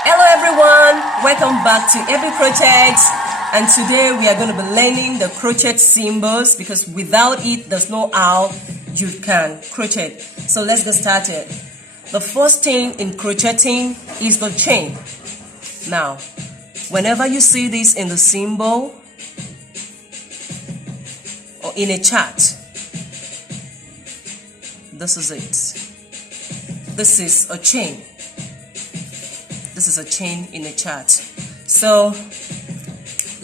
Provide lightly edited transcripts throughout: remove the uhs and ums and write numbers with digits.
Hello everyone, welcome back to Ebbycrochet, and today we are going to be learning the crochet symbols because without it there's no how you can crochet. So let's get started. The first thing in crocheting is the chain. Now, whenever you see this in the symbol or in a chart, this is it. This is a chain. This is a chain in a chart. So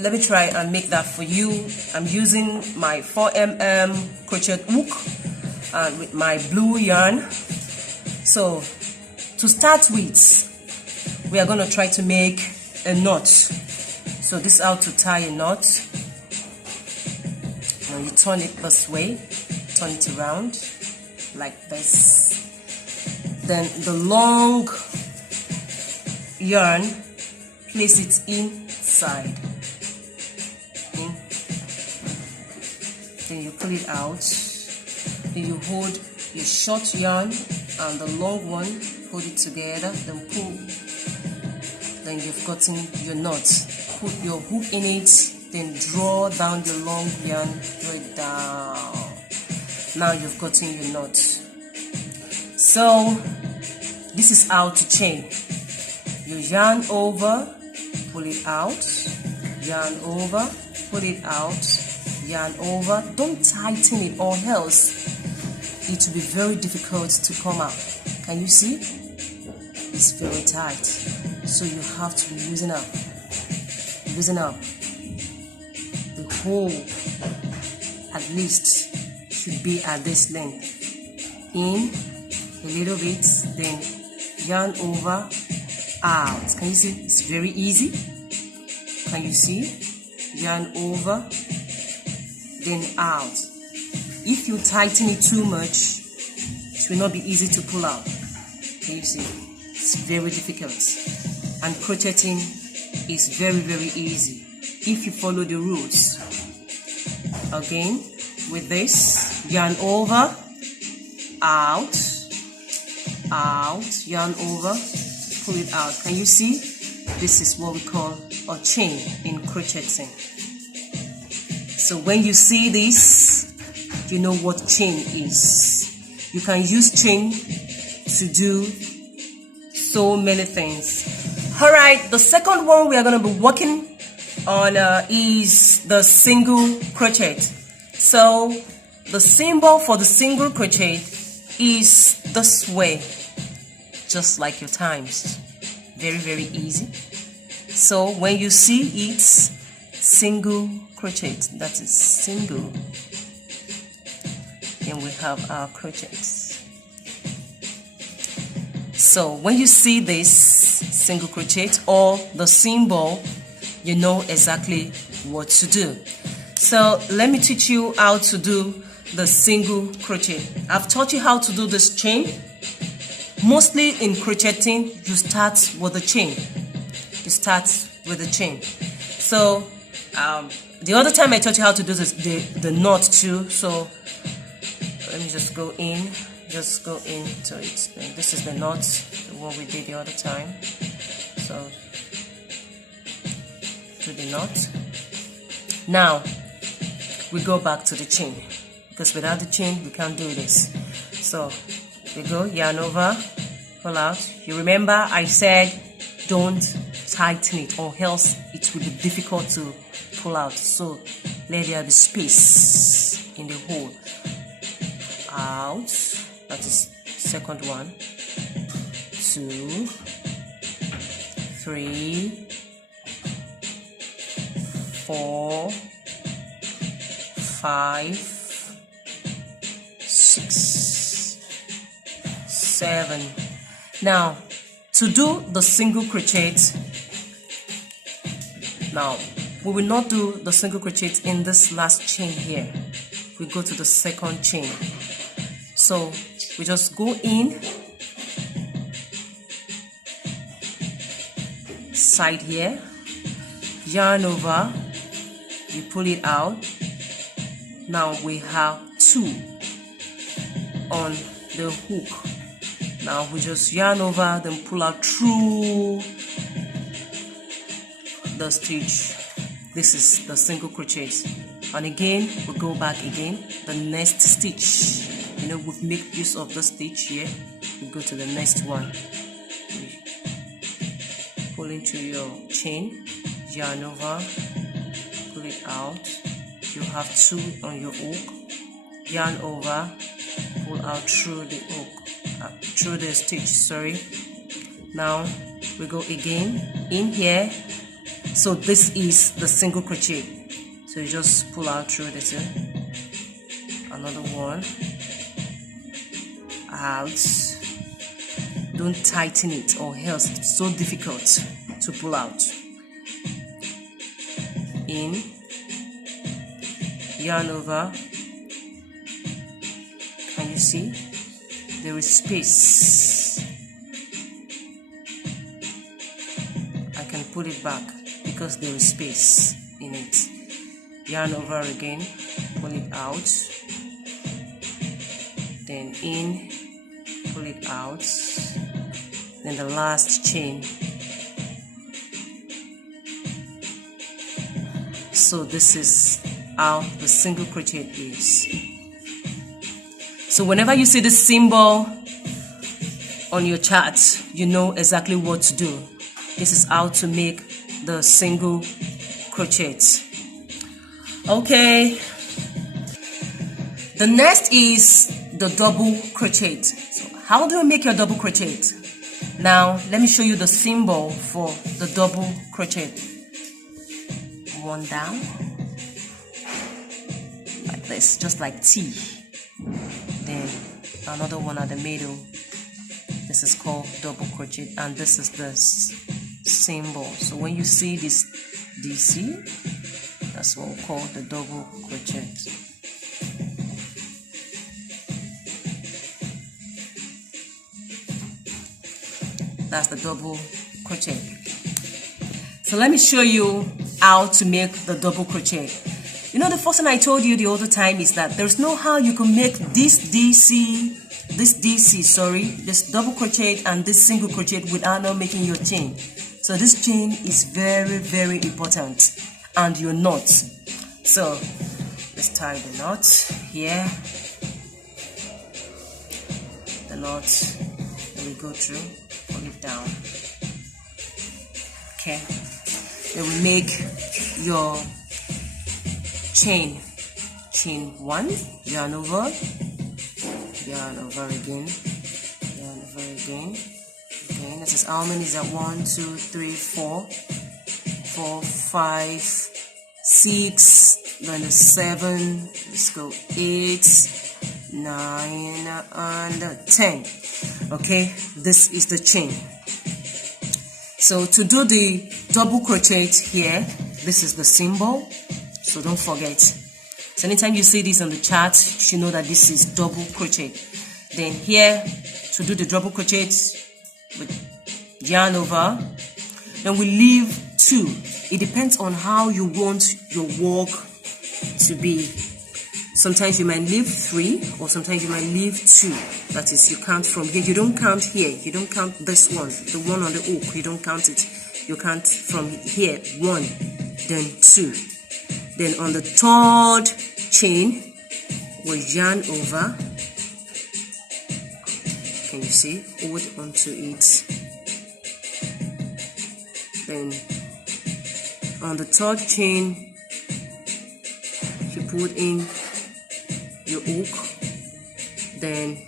let me try and make that for you. I'm using my 4mm crochet hook and with my blue yarn. So to start with, we are going to try to make a knot. So this is how to tie a knot. Now you turn it this way, turn it around like this. Then the long yarn, place it inside. Then you pull it out. Then you hold your short yarn and the long one, hold it together, then pull. Then you've gotten your knot. Put your hook in it, then draw down your long yarn, draw it down. Now you've gotten your knot. So this is how to chain. You yarn over, pull it out, yarn over, pull it out, yarn over. Don't tighten it or else it will be very difficult to come out. Can you see? It's very tight. So you have to loosen up. Loosen up. The hole at least should be at this length. In a little bit, then yarn over, out. Can you see? It's very easy. Can you see? Yarn over, then out. If you tighten it too much, it will not be easy to pull out. Can you see? It's very difficult. And crocheting is very, very easy if you follow the rules. Again, with this, yarn over, out, out, yarn over, pull it out. Can you see? This is what we call a chain in crocheting. So when you see this, you know what chain is. You can use chain to do so many things. Alright, the second one we are going to be working on is the single crochet. So the symbol for the single crochet is this way, just like your times. Very, very easy. So when you see it, single crochet, that is single. And we have our crochets. So when you see this single crochet or the symbol, you know exactly what to do. So let me teach you how to do the single crochet. I've taught you how to do this chain. Mostly in crocheting, you start with the chain. You start with the chain. So the other time I taught you how to do this, the knot too. So let me just go in, just go into it. And this is the knot, the one we did the other time. So do the knot. Now we go back to the chain because without the chain we can't do this. So we go yarn over, pull out. You remember I said don't tighten it or else it will be difficult to pull out. So let there be space in the hole. Out, that is second one, 2, 3, 4, 5, 6, 7. Now to do the single crochet, now we will not do the single crochet in this last chain here. We go to the second chain. So we just go in, side here, yarn over, you pull it out. Now we have 2 on the hook. Now we just yarn over, then pull out through the stitch. This is the single crochet, and again we go back again the next stitch. You know, we make use of the stitch here. We go to the next one, pull into your chain, yarn over, pull it out. You have 2 on your hook, yarn over, pull out through the hook, through the stitch, sorry. Now we go again in here. So this is the single crochet, so you just pull out through the two, another one out. Don't tighten it or else it's so difficult to pull out. In, yarn over. Can you see? There is space. I can pull it back because there is space in it. Yarn over again, pull it out, then in, pull it out, then the last chain. So this is how the single crochet is. So whenever you see this symbol on your chart, you know exactly what to do. This is how to make the single crochet. Okay, the next is the double crochet. So how do you make your double crochet? Now let me show you the symbol for the double crochet. One down like this, just like T, then another one at the middle. This is called double crochet, and this is the symbol. So when you see this DC, that's what we call the double crochet. That's the double crochet. So let me show you how to make the double crochet. You know, the first thing I told you the other time is that there's no how you can make this double crochet and this single crochet without not making your chain. So this chain is very, very important, and your knot. So let's tie the knot here. The knot, then we go through, pull it down. Okay, then we make your chain 1, yarn over again, yarn over again. Okay, this is how many is that? 1, 2, 3, 4, 5, 6, then the 7, let's go 8, 9, and 10. Okay, this is the chain. So to do the double crochet here, this is the symbol, so don't forget. So anytime you see this on the chart, you should know that this is double crochet. Then here, to do the double crochet, with yarn over, then we leave 2. It depends on how you want your work to be. Sometimes you might leave 3, or sometimes you might leave 2. That is, you count from here. You don't count here. You don't count this one, the one on the hook. You don't count it. You count from here 1, then 2. Then on the 3rd chain, we yarn over. Can you see? Hold onto it. Then on the 3rd chain, you put in your hook, then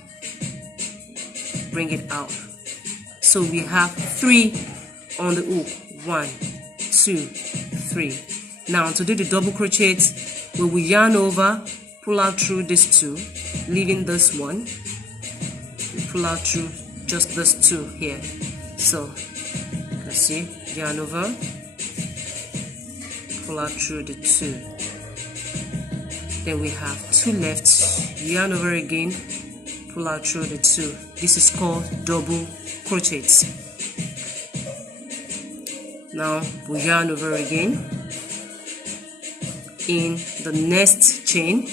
bring it out. So we have 3 on the hook. 1, 2, 3. Now to do the double crochet, we will yarn over, pull out through this 2, leaving this one. Pull out through just this 2 here. So you can see, yarn over, pull out through the 2. Then we have 2 left, yarn over again, pull out through the 2. This is called double crochet. Now we yarn over again in the next chain,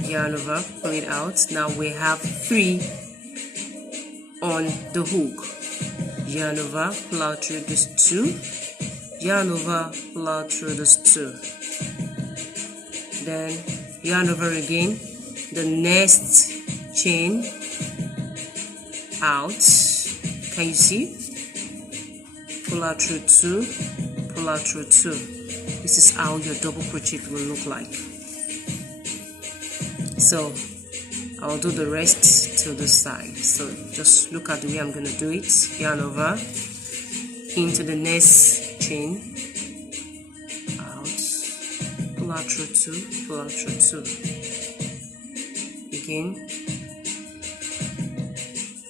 yarn over, pull it out. Now we have 3 on the hook. yarn over, pull out through these 2, yarn over, pull out through these 2, then yarn over again, the next chain out. Can you see? Pull out through 2, pull out through 2. This is how your double crochet will look like. So I'll do the rest to the side. So just look at the way I'm going to do it. Yarn over into the next chain, out, pull out through 2, pull out through 2, again,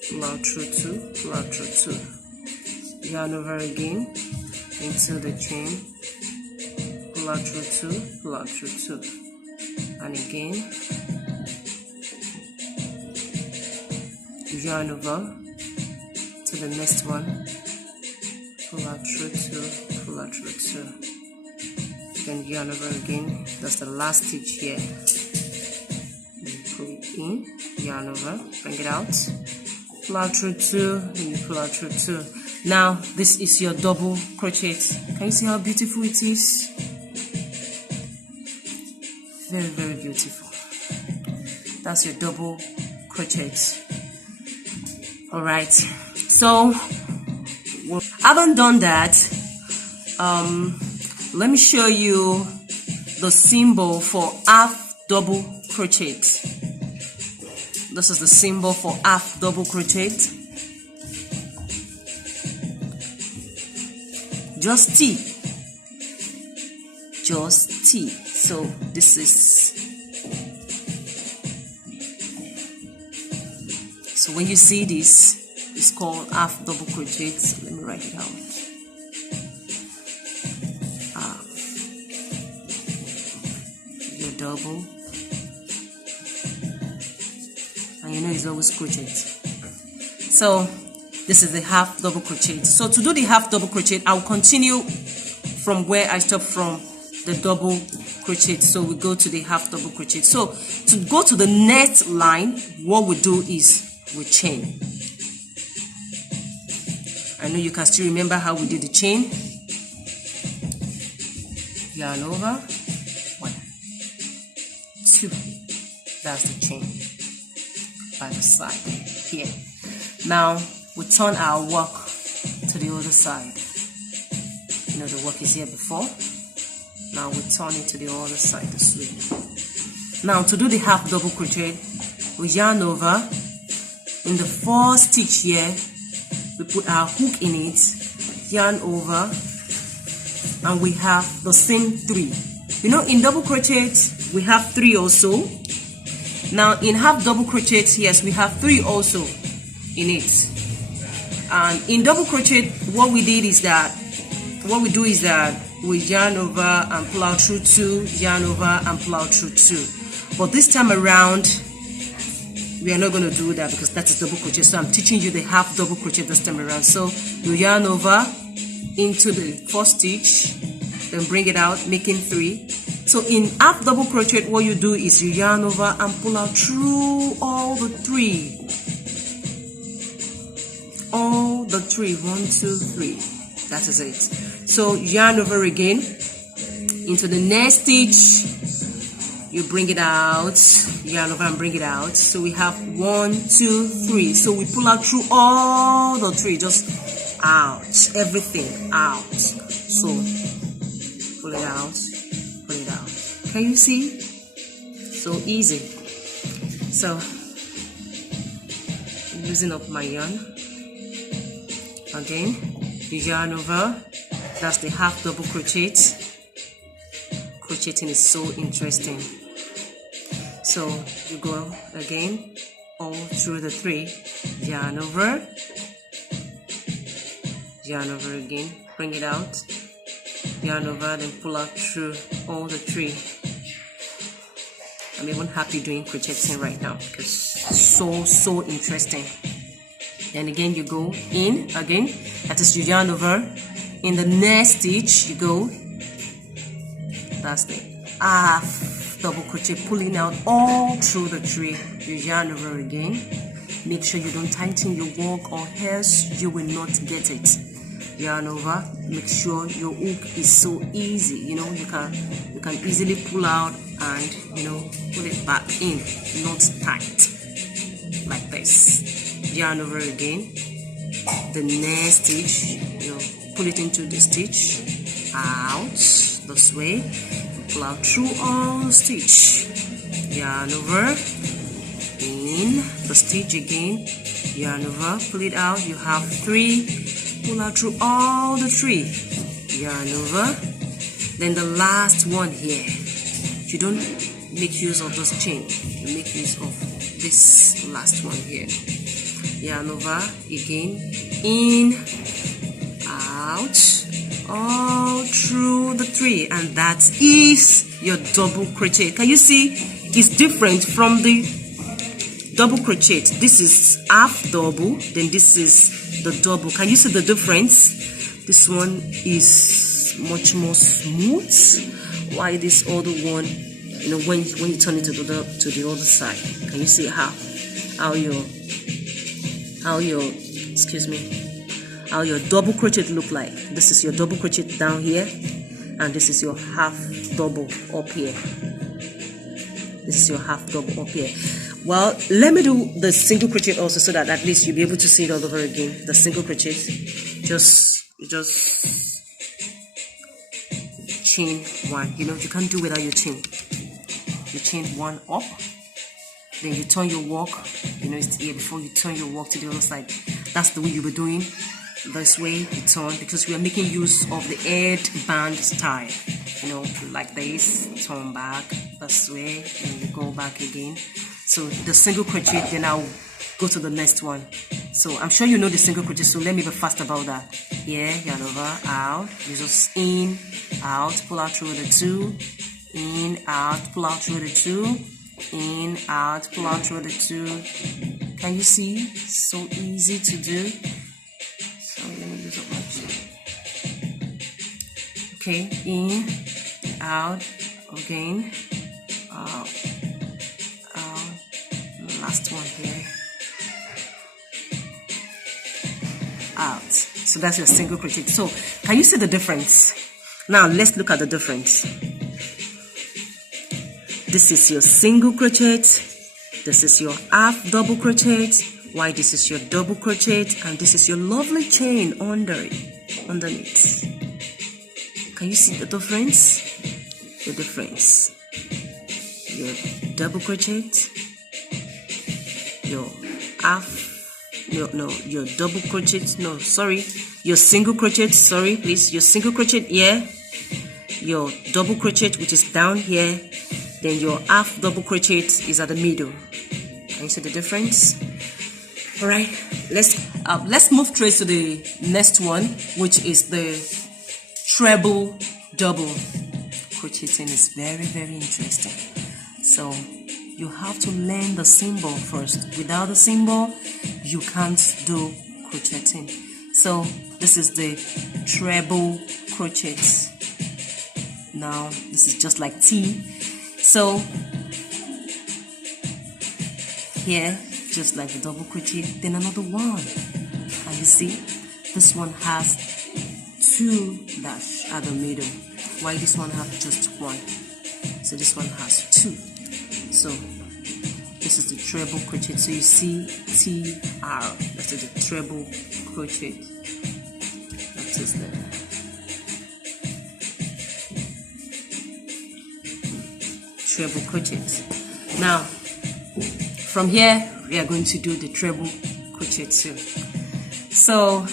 pull out through 2, pull out through 2, yarn over again into the chain, pull out through 2, pull out through 2, and again, yarn over to the next one, pull out through 2, pull out through 2, then yarn over again. That's the last stitch here. You pull it in, yarn over, bring it out, pull out through 2, and you pull out through 2. Now this is your double crochet. Can you see how beautiful it is? Very, very beautiful. That's your double crochet. All right, so having done that, let me show you the symbol for half double crochet. This is the symbol for half double crochet. Just T. Just T. So this is, so when you see this, it's called half double crochet. Let me write it out. Your double, and you know it's always crochet. So this is the half double crochet. So to do the half double crochet, I'll continue from where I stopped from the double crochet. So we go to the half double crochet. So to go to the next line, what we do is we chain. I know you can still remember how we did the chain. Yarn over, 1, 2. That's the chain by the side here. Now we turn our work to the other side. You know the work is here before. Now we turn it to the other side this way. Now to do the half double crochet, we yarn over. In the first stitch here, we put our hook in it, yarn over, and we have the same 3. You know, in double crochet we have 3 also. Now in half double crochet, yes, we have 3 also in it. And in double crochet, what we do is that we yarn over and pull out through 2, yarn over and pull out through 2. But this time around, we are not going to do that because that is double crochet. So I'm teaching you the half double crochet this time around. So you yarn over into the first stitch, then bring it out, making 3. So in half double crochet, what you do is you yarn over and pull out through all the 3. All the 3, 1, 2, 3. That is it. So yarn over again into the next stitch. You bring it out, yarn over and bring it out. So we have 1, 2, 3. So we pull out through all the 3, just out, everything out. So pull it out, pull it out. Can you see? So easy. So I'm using up my yarn. Again, you yarn over. That's the half double crochet. Crocheting is so interesting. So you go again all through the 3, yarn over again, bring it out, yarn over, then pull out through all the 3. I'm even happy doing crocheting right now because it's so interesting. And again you go in again, that is you yarn over. In the next stitch you go, that's the half double crochet, pulling out all through the 3. You yarn over again, Make sure you don't tighten your work or else you will not get it. Yarn over. Make sure your hook is so easy, you know, you can easily pull out and, you know, put it back in, not tight like this. Yarn over again. The next stitch, you pull it into the stitch, out this way, pull out through all the stitch, yarn over, in the stitch again, yarn over, pull it out. You have 3, pull out through all the 3, yarn over. Then the last one here, you don't make use of this chain, you make use of this last one here. Yarn over again, in, out, all through the 3, and that is your double crochet. Can you see it's different from the double crochet? This is half double, then this is the double. Can you see the difference? This one is much more smooth, while this other one, you know, when you turn it to the other side, can you see how your double crochet look like? This is your double crochet down here, and this is your half double up here. This is your half double up here. Well, let me do the single crochet also, so that at least you'll be able to see it all over again. The single crochet, just chain 1. You know, you can't do without your chain. You chain 1 up, then you turn your work, you know, it's here before you turn your work to the other side. That's the way you were doing. This way you turn, because we are making use of the headband style, you know, like this, turn back this way, and you go back again. So the single crochet, then I'll go to the next one. So I'm sure you know the single crochet, so let me be fast about that. Yeah, yarn over, out, you just in, out, pull out through the 2, in, out, pull out through the 2, in, out, pull out through the 2. Can you see? So easy to do. So let me use up my chain. Okay, in, out, again, out, out, last one here, out. So that's your single crochet. So can you see the difference? Now let's look at the difference. This is your single crochet, this is your half double crochet, while this is your double crochet, and this is your lovely chain underneath. Can you see the difference? The difference. Your double crochet, your your double crochet, your single crochet, your single crochet here, your double crochet, which is down here, then your half double crochet is at the middle. Can you see the difference? All right, let's move straight to the next one, which is the treble double. Crocheting is very, very interesting. So you have to learn the symbol first. Without the symbol, you can't do crocheting. So this is the treble crochet. Now this is just like T. So here, just like the double crochet, then another one. And you see, this one has 2 dash at the middle, while this one has just 1. So this one has 2. So this is the treble crochet. So you see TR. That is the treble crochet. That is the treble crochet. Now from here we are going to do the treble crochet too. So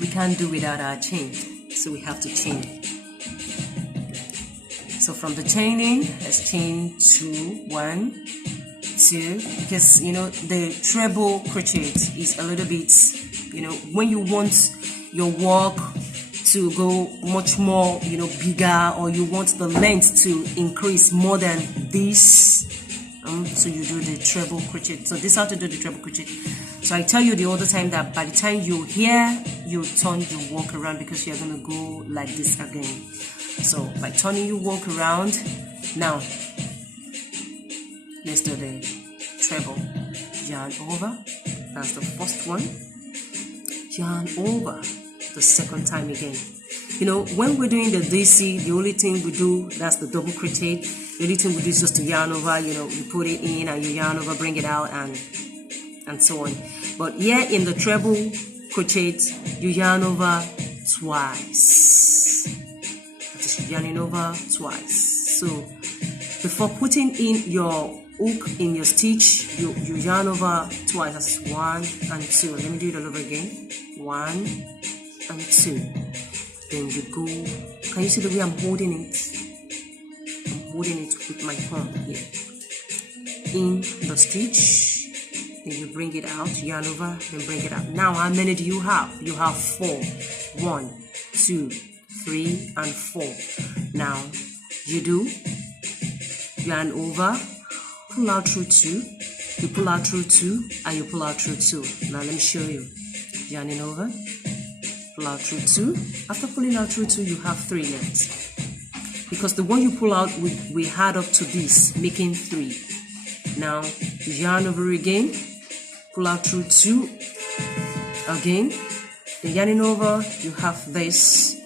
we can't do without our chain, so we have to chain. So from the chaining, let's chain 2, 1, 2, because you know the treble crochet is a little bit, you know, when you want your work to go much more, you know, bigger, or you want the length to increase more than this, so you do the treble crochet. So this is how to do the treble crochet. So I tell you the other time that by the time you're here, you turn your work around, because you're gonna go like this again. So by turning your work around, now let's do the treble. yarn over, that's the first one, yarn over the second time again. You know, when we're doing the DC, the only thing we do, that's the double crochet. The only thing we do is just to yarn over, you know, you put it in and you yarn over, bring it out, and so on. But here in the treble crochet, you yarn over twice. That is yarning over twice. So before putting in your hook in your stitch, you yarn over twice. That's 1 and 2. Let me do it all over again. 1 and 2. Then you go. Can you see the way I'm holding it? I'm holding it with my palm here. In the stitch. Then you bring it out, yarn over, then bring it out. Now, how many do you have? You have 4. 1, 2, 3, and 4. Now, you do yarn over, pull out through 2, you pull out through 2, and you pull out through 2. Now, let me show you. Yarning over, pull out through 2. After pulling out through 2, you have 3 left. Because the one you pull out, we add up to this, making 3. Now, you yarn over again. Pull out through 2 again, then yarning over, you have this,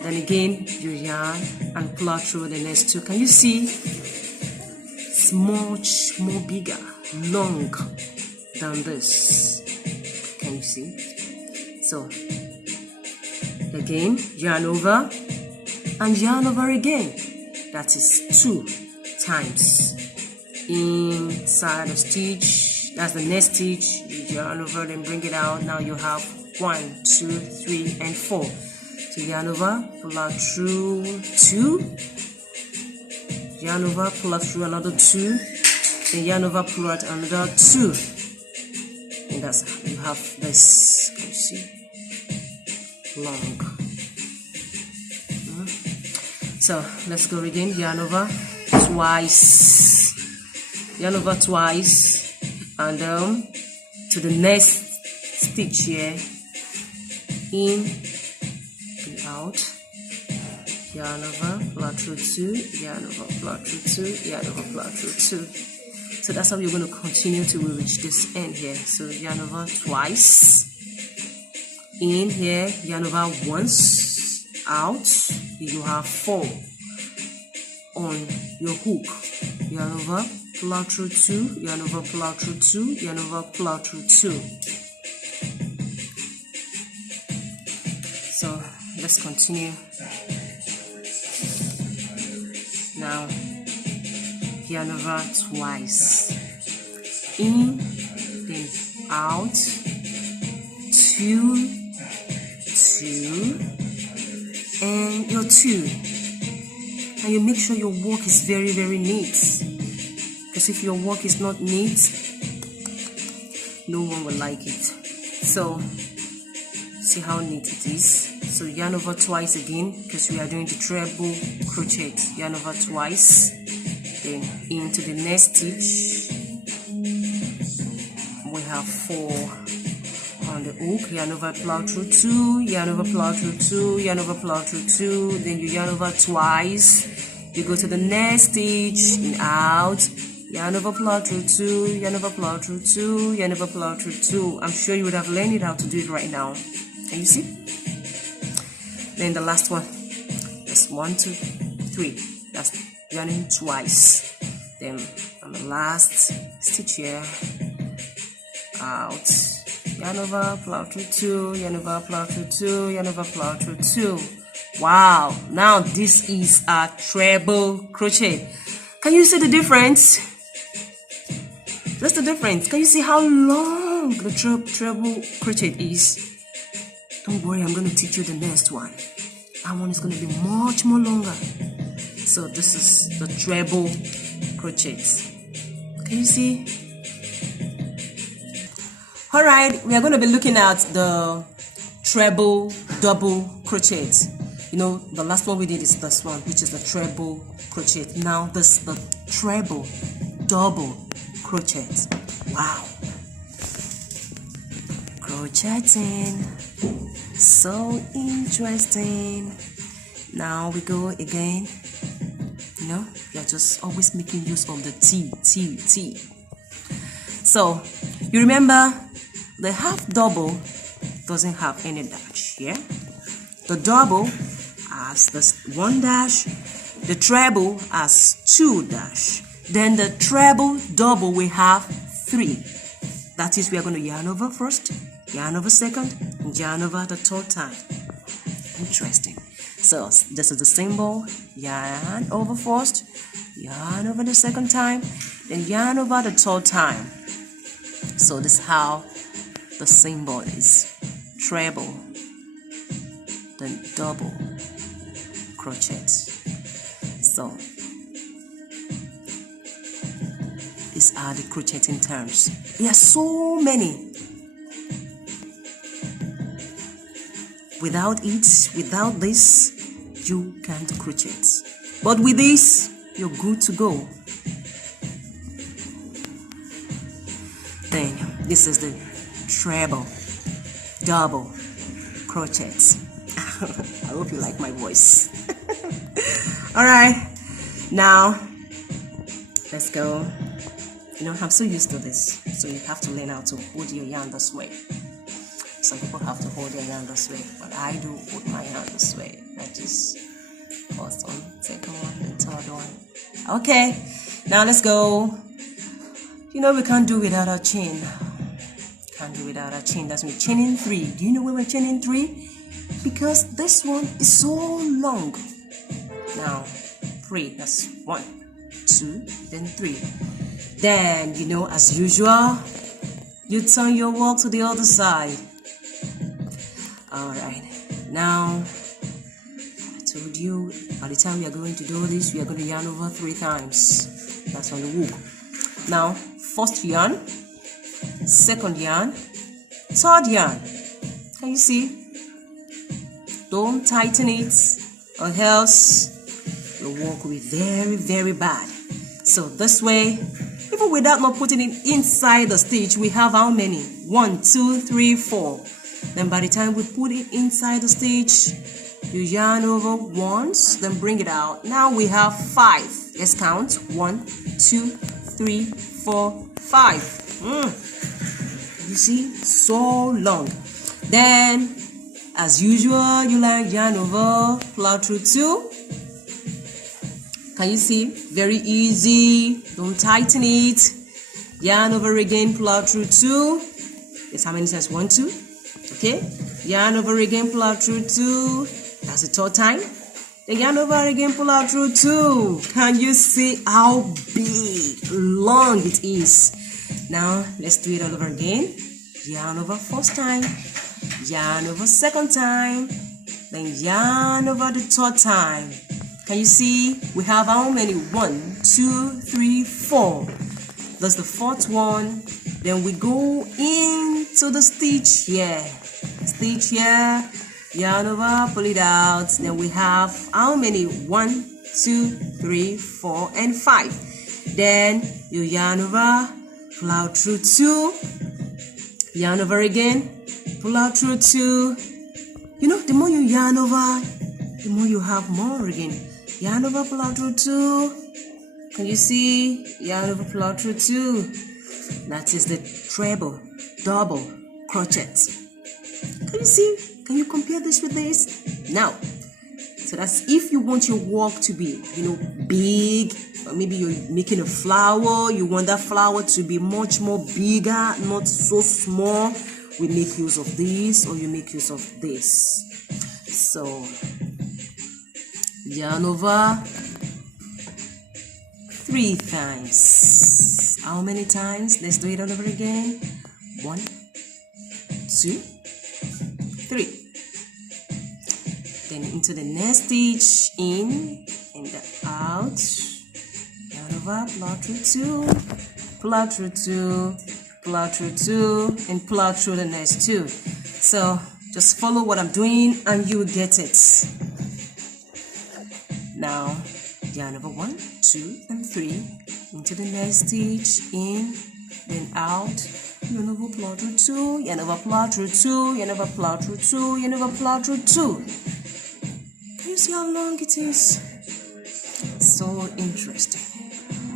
then again you yarn and pull out through the next 2. Can you see? It's much more bigger, long than this. Can you see? So again, yarn over and yarn over again. That is 2 times inside a stitch. That's the next stitch. You yarn over, then bring it out. Now you have 1, 2, 3, and 4. So yarn over, pull out through 2. Yarn over, pull out through another 2. Then yarn over, pull out another 2. And that's how you have this. Can you see? Long. So let's go again. Yarn over twice. Yarn over twice. And to the next stitch here, in and out, yarn over, pull out through 2, yarn over, pull out through 2, yarn over, pull out through 2. So that's how you're going to continue till we reach this end here. So yarn over twice, in here, yarn over once, out, you have 4 on your hook, yarn over, pull out through 2, yarn over, pull out through 2, yarn over, pull out through 2. So let's continue. Now, yarn over twice. In, then out, 2, 2, and your 2. And you make sure your work is very, very neat. Because if your work is not neat, no one will like it. So, see how neat it is. So yarn over twice again, because we are doing the treble crochet. Yarn over twice, then into the next stitch. We have 4 on the hook. Yarn over, pull out through 2, yarn over, pull out through 2, yarn over, pull out through 2. Then you yarn over twice. You go to the next stitch and out. Yarn over, pull out through 2, yarn over, pull out through 2, yarn over, pull out through 2. I'm sure you would have learned it how to do it right now. Can you see? Then the last one. That's 1, 2, 3. That's yarning twice. Then on the last stitch here, out. Yarn over, pull out through 2, yarn over, pull out through 2, yarn over, pull out through 2. Wow! Now this is a treble crochet. Can you see the difference? That's the difference. Can you see how long the treble crochet is? Don't worry, I'm going to teach you the next one. That one is going to be much more longer. So this is the treble crochet. Can you see? Alright, we are going to be looking at the treble double crochet. You know, the last one we did is this one, which is the treble crochet. Now this is the treble double crochet. Wow. Crocheting. So interesting. Now we go again. You know, we are just always making use of the T. So you remember the half double doesn't have any dash here. The double has this 1 dash, the treble has 2 dash, then the treble double we have 3. That is, we are going to yarn over first, yarn over second, and yarn over the third time. Interesting. So this is the symbol. Yarn over first, yarn over the second time, then yarn over the third time. So this is how the symbol is. Treble, then double crochet. So these are the crocheting terms. There are so many. Without it, without this, you can't crochet. But with this, you're good to go. Then this is the treble, double crochet. I hope you like my voice. All right, now let's go. You know, I'm so used to this, so you have to learn how to hold your yarn this way. Some people have to hold their yarn this way, but I do hold my yarn this way. That is first one, second one, and third one. Okay, now let's go. You know, we can't do without our chain. Can't do without our chain. That's me chaining 3. Do you know why we're chaining 3? Because this one is so long. Now 3, that's 1, 2, then 3. Then, you know, as usual, you turn your work to the other side. Alright, now I told you by the time we are going to do this, we are going to yarn over 3 times. That's on the hook. Now, first yarn, second yarn, third yarn. Can you see? Don't tighten it, or else your work will be very, very bad. So this way, even without not putting it inside the stitch, we have how many? 1, 2, 3, 4. Then by the time we put it inside the stitch, you yarn over once, then bring it out. Now we have 5. Let's count. 1, 2, 3, 4, 5. You see, so long. Then, as usual, you like yarn over, plow through 2. Can you see? Very easy. Don't tighten it. Yarn over again, plow through 2. It's how many times? 1, 2. Okay, yarn over again, pull out through 2. That's the third time. Then yarn over again, pull out through 2. Can you see how big, long it is? Now let's do it all over again. Yarn over first time, yarn over second time, then yarn over the third time. Can you see? We have how many? 1, 2, 3, 4. That's the fourth one. Then we go into the stitch here. Stitch here, yarn over, pull it out. Then we have how many? 1, 2, 3, 4, and 5. Then you yarn over, pull out through 2, yarn over again, pull out through 2. You know, the more you yarn over, the more you have more again. Yarn over, pull out through 2. Can you see? Yarn over, pull out through 2. That is the treble, double crochet. Can you see? Can you compare this with this? Now, so that's if you want your work to be, you know, big, or maybe you're making a flower, you want that flower to be much more bigger, not so small. We make use of this, or you make use of this. So, yarn over 3 times. How many times? Let's do it all over again. 1, 2, 3. Then into the next stitch, in and out. Yarn over, pull out through 2, pull out through 2, pull out through 2, and pull out through the next 2. So just follow what I'm doing and you will get it. Now yarn over 1, 2, and 3 into the next stitch, in, then out. Yarn over, pull out through 2, yarn over, pull out through 2, yarn over, pull out through 2, yarn over, pull out through 2. Can you see how long it is? So interesting.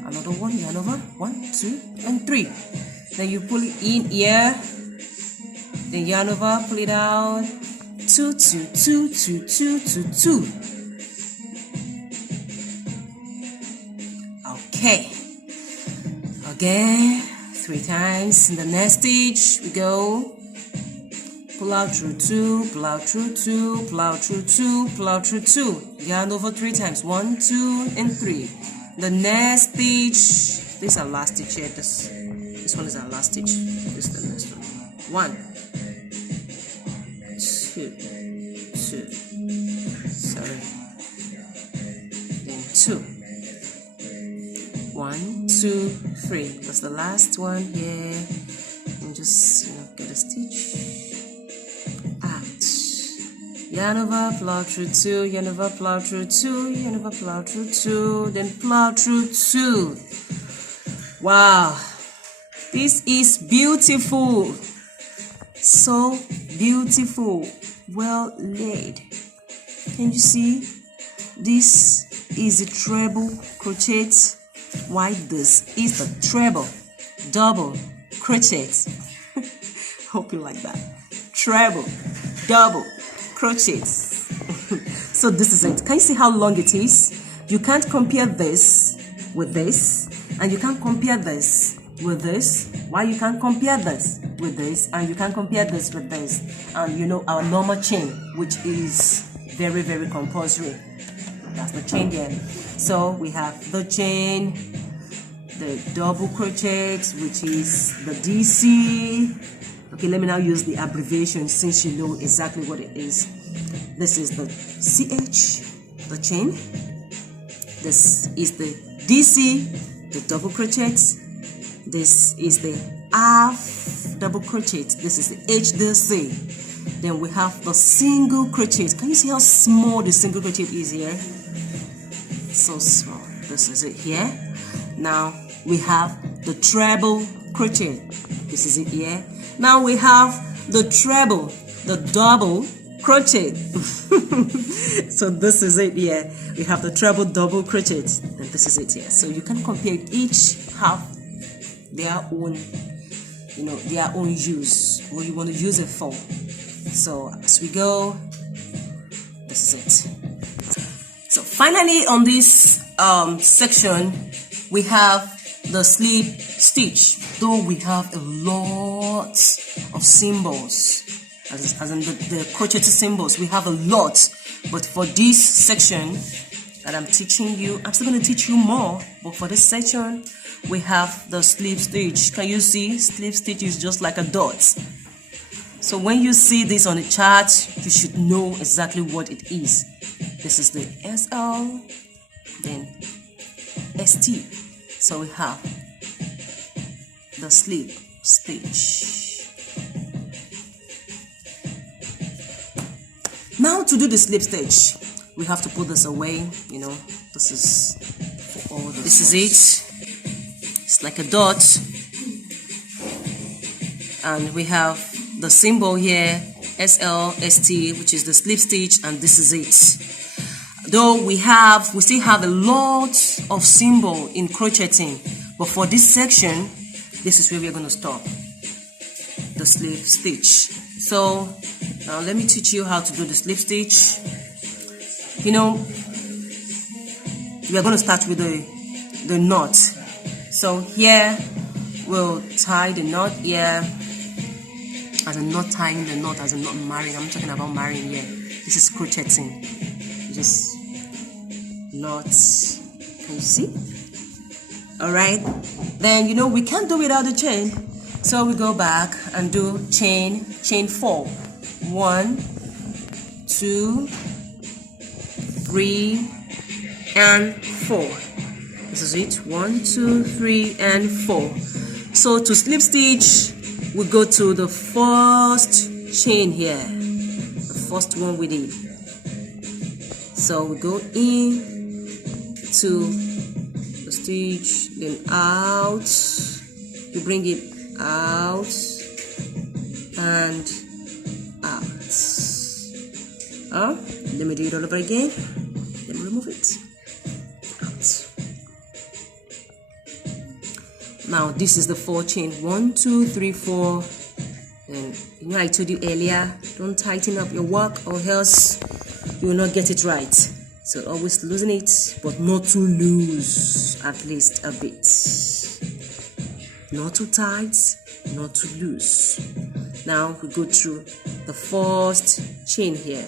Another one, yarn over 1, 2, and 3. then you pull it in here, then yarn over, pull it out, 2 2 2 2 2 2 2. Okay, again 3 times. In the next stitch we go pull out through 2, pull out through 2, pull out through 2, pull out through 2, yarn over 3 times, 1 2 and 3. The next stitch, this is our last stitch here. This one is our last stitch. This is the next one. 1 2 2, sorry, then 2, 1 2 3. That's the last one here. And just get a stitch out, yarn over, pull out through 2, yarn over, pull out through 2, yarn over, pull out through 2, then pull out through 2. Wow, this is beautiful, so beautiful, well laid. Can you see? This is the treble crochet. Why this is the treble double crochet. Hope you like that. Treble double crochet. So this is it. Can you see how long it is? You can't compare this with this, and you can't compare this with this. Why you can't compare this with this, and you can't compare this with this? And our normal chain, which is very, very compulsory. That's the chain there. So we have the chain, the double crochet, which is the DC. Okay, let me now use the abbreviation since you know exactly what it is. This is the CH, the chain. This is the DC, the double crochet. This is the half double crochet. This is the HDC. Then we have the single crochet. Can you see how small the single crochet is here? So small. This is it here. Now we have the treble crochet. This is it here. Now we have the treble, the double crochet. So this is it here. We have the treble double crochet, and this is it here. So you can compare it. Each have their own, their own use, what you want to use it for. So as we go, this is it. So finally on this section, we have the slip stitch. Though we have a lot of symbols, as in the crochet symbols, we have a lot. But for this section that I'm teaching you, I'm still going to teach you more. But for this section, we have the slip stitch. Can you see? Slip stitch is just like a dot. So when you see this on the chart, you should know exactly what it is. This is the SL, then ST. So we have the slip stitch. Now to do the slip stitch, we have to put this away. This is for all this is it. It's like a dot, and we have the symbol here, SLST, which is the slip stitch, and this is it. Though we still have a lot of symbol in crocheting, but for this section, this is where we're going to stop, the slip stitch. So now let me teach you how to do the slip stitch. We are going to start with the knot. So here we'll tie the knot here, as in not tying the knot, as in not marrying. I'm talking about marrying here. This is crocheting. Just knots. Can you see? Alright. Then we can't do without the chain. So we go back and do chain 4. 1, 2, 3, and 4. This is it. 1, 2, 3, and 4. So to slip stitch, we go to the first chain here, the first one we did. So we go in to the stitch, then out, you bring it out and out. Let me do it all over again. Let me remove it. Out. Now this is the 4 chain. 1, 2, 3, 4. And you know I told you earlier, don't tighten up your work or else you will not get it right. So always loosen it, but not too loose, at least a bit. Not too tight, not too loose. Now we go through the first chain here.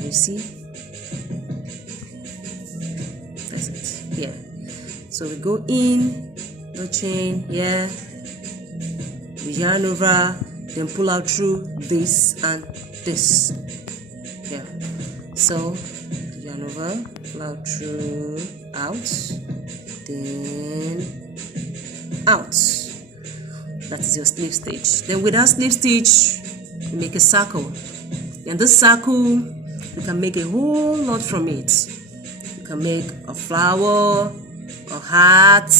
You see? That's it. Here. So we go in the chain here. We yarn over, then pull out through this and this. Yeah. So yarn over, pull out through, out, then out. That is your slip stitch. Then with our slip stitch, you make a circle. And this circle, you can make a whole lot from it. You can make a flower, a heart,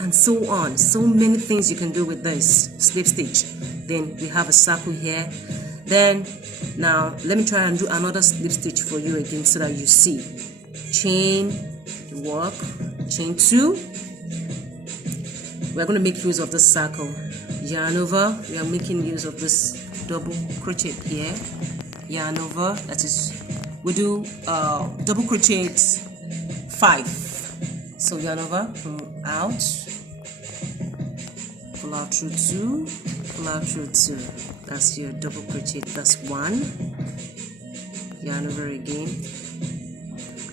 and so on. So many things you can do with this slip stitch. Then we have a circle here. Then now let me try and do another slip stitch for you again so that you see. Chain, you work, chain 2. We're going to make use of this circle. Yarn over, we are making use of this double crochet here. Yarn over, that is, we do double crochet 5. So yarn over, pull out through 2, pull out through 2. That's your double crochet. That's 1. Yarn over again,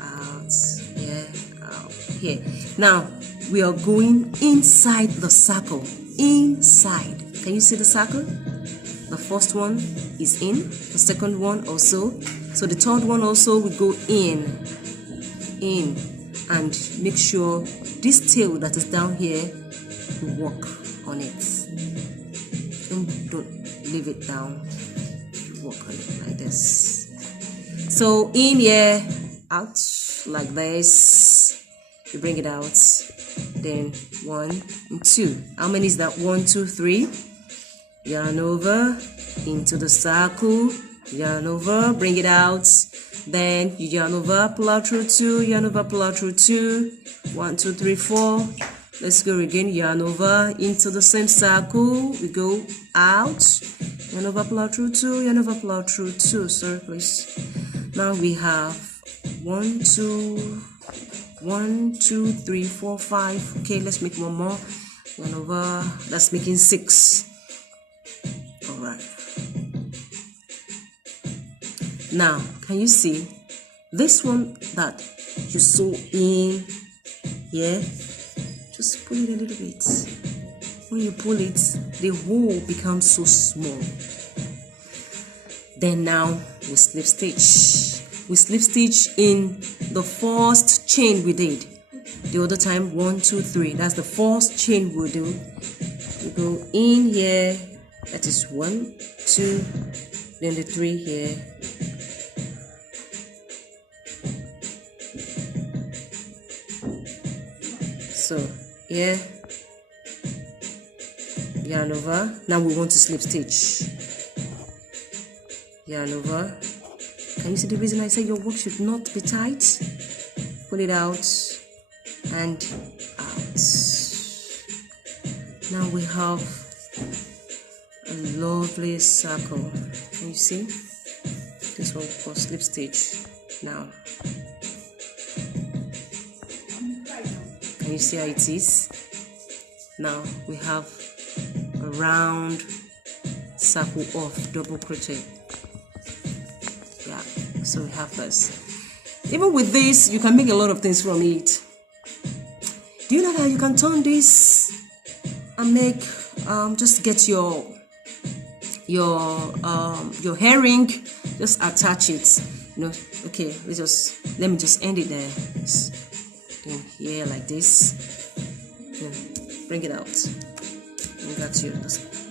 out here, out here. Now we are going inside the circle. Inside. Can you see the circle? The first one is in, the second one also. So the third one also we go in, and make sure this tail that is down here, you work on it. Don't leave it down. You work on it like this. So in here, out like this. You bring it out. Then 1 and 2. How many is that? 1, 2, 3. Yarn over into the circle. Yarn over, bring it out. Then you yarn over, pull out through 2. Yarn over, pull out through 2. 1, 2, 3, 4. Let's go again. Yarn over into the same circle. We go out. Yarn over, pull out through 2. Yarn over, pull out through 2. Sorry, please. Now we have 1, 2, 3, 4, 5. Okay, let's make one more. Yarn over. That's making 6. All right. Now, can you see this one that you sew in here? Just pull it a little bit. When you pull it, the hole becomes so small. Then now we slip stitch. We slip stitch in the first chain we did. The other time 1, 2, 3. That's the first chain we'll do. We go in here. That is 1, 2, then the 3 here. So here, yarn over. Now we want to slip stitch. Yarn over. Can you see the reason I say your work should not be tight? Pull it out and out. Now we have a lovely circle. Can you see? This one for slip stitch. Now, can you see how it is? Now we have a round circle of double crochet. Yeah, so we have this. Even with this, you can make a lot of things from it. Do you know that you can turn this and make just get your herring, just attach it. You know, okay, let me just end it there. Just in here like this. Then bring it out. You got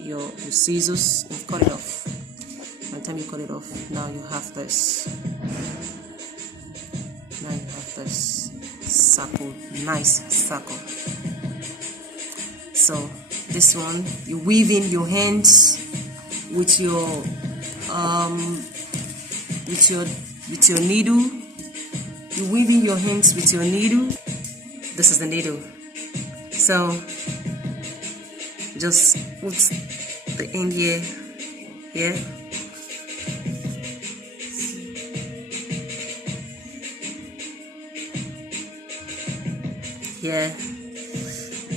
your scissors and cut it off. By the time you cut it off, now you have this. Now you have this circle, nice circle. So this one, you weave in your hands with your needle. You weave in your hands with your needle. This is the needle. So just put the end here.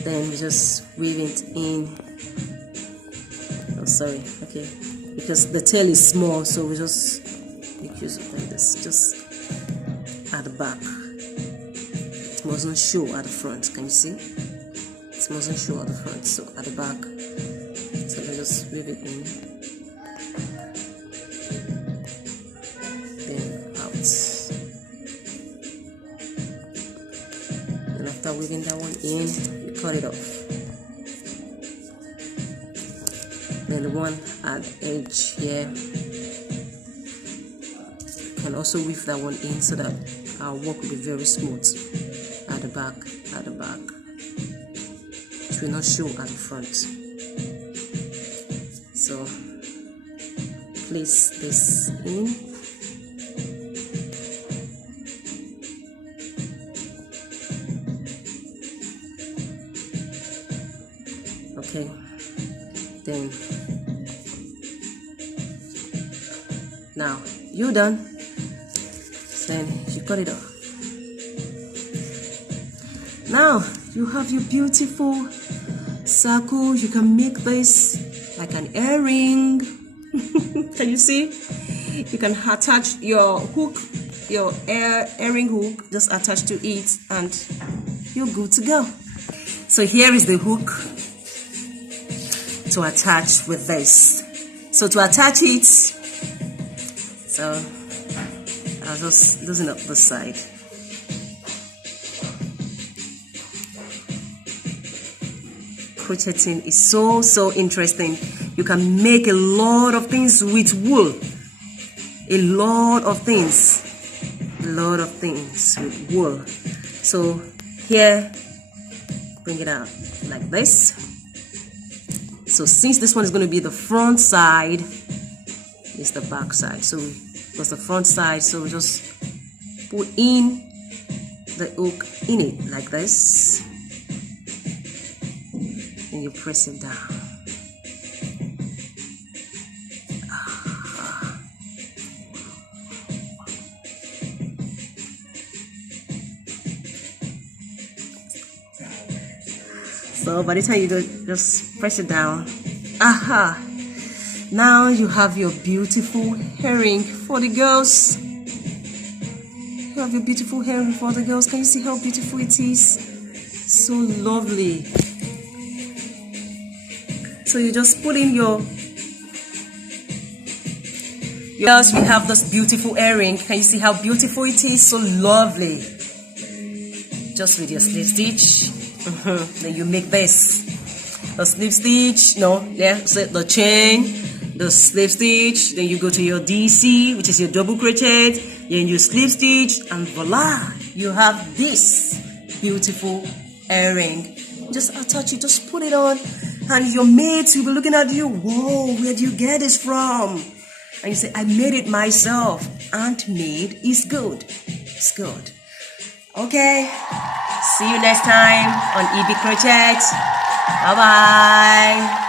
Then we just weave it in. Oh, sorry. Okay, because the tail is small, so we just make use of like this, just at the back. It mustn't show at the front. Can you see? It mustn't show at the front, so at the back. So we just weave it in, then out. And after weaving that one in, you cut it off. Then the one at the edge here, you can also weave that one in so that our work will be very smooth at the back. It will not show at the front. So place this in. Okay, then now you're done. Then you cut it off. Now you have your beautiful circle. You can make this like an earring. Can you see? You can attach your hook, your earring hook, just attach to it, and you're good to go. So here is the hook to attach with this. So to attach it, so I'll just loosen up this side. Crocheting is so interesting. You can make a lot of things with wool. A lot of things with wool. So here, bring it out like this. So since this one is going to be the front side, it's the back side. So that's the front side. So we just put in the hook in it like this, and you press it down. So by the time you do, just press it down. Aha! Now you have your beautiful earring for the girls. You have your beautiful earring for the girls. Can you see how beautiful it is? So lovely. So you just put in your girls. We have this beautiful earring. Can you see how beautiful it is? So lovely. Just with your slip stitch. Then you make this. The slip stitch, so the chain, the slip stitch, then you go to your DC, which is your double crochet, then you slip stitch, and voila, you have this beautiful earring. Just attach it, just put it on, and your mates will be looking at you. Whoa, where do you get this from? And you say, I made it myself. Aunt made is good. It's good. Okay, see you next time on Ebbycrochet. Bye-bye.